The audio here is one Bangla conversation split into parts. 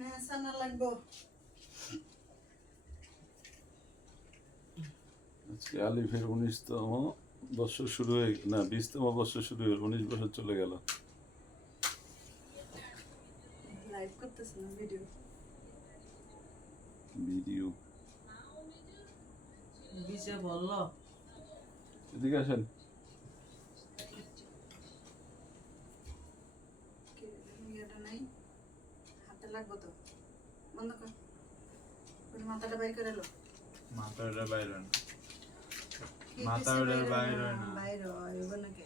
মেহসানা লাগবো আজকে আলিফের 19তম বছর শুরু হয়ে না 20তম বছর শুরু হয়ে 19 বছর চলে গেল। লাইভ করতেছ না ভিডিও ভিডিও বিজে বলল এদিকে আসেন। এটা নাই হাতে লাগবো তো বন্ধ কর ওর মাথাটা বাইর করে লো মাথাটা বাইরে না মাথা ওটা বাইরে না বাইরে হইব নাকি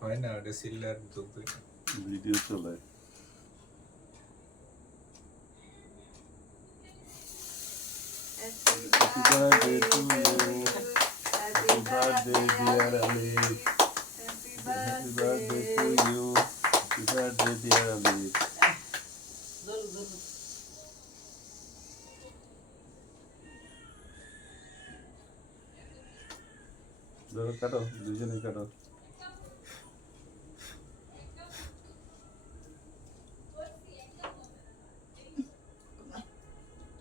হয় না ওটা সিলার দুধ ভিডিও চলে। Happy birthday to you, happy birthday dear Alif, happy happy birthday to you, happy birthday dear Alif. জল জল ধরো কাটো, দুজনেই কাটো।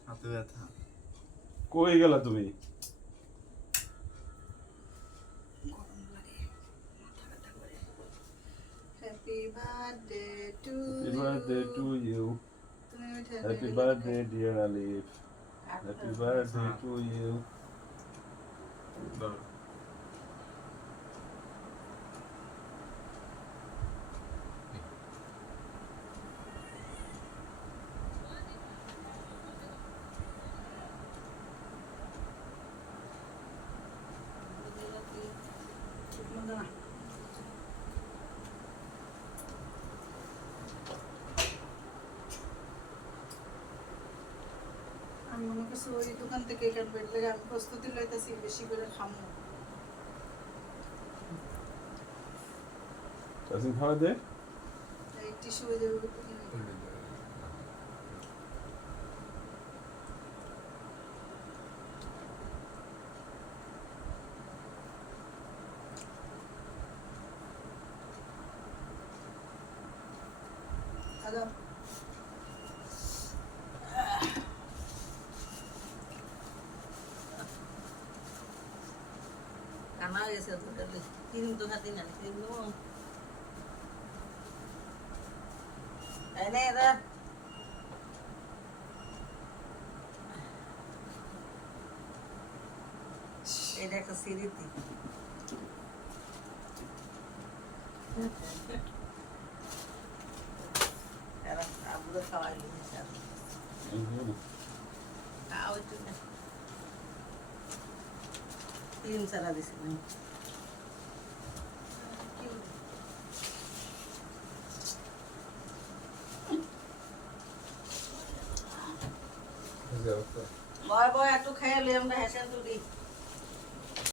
হাতে ব্যথা কই গেলা তুমি? গরম লাগে মাথা ব্যথা করে happy birthday to happy birthday to you, তুমি উঠে happy birthday dear Alif, happy birthday to you. ধরো আমি মনে করছি ওই দোকান থেকে এখান বেরলে আমি প্রস্তুতি লইতেছি বেশি করে খামো চাচিন খাওয়া দে। এই টিস্যু হয়ে যাবে হ্যালো কানা গেছে টোটালি ক্রিম তো খাতি না ক্রিম দেবো এনে এরা এটা একটা সিরিতি এরা আবুদের খাওয়াই খাওয়া একটু ক্রিম ছাড়া দিছি না বয় বয় একটু খেয়ে লি আমরা হেসে তুলি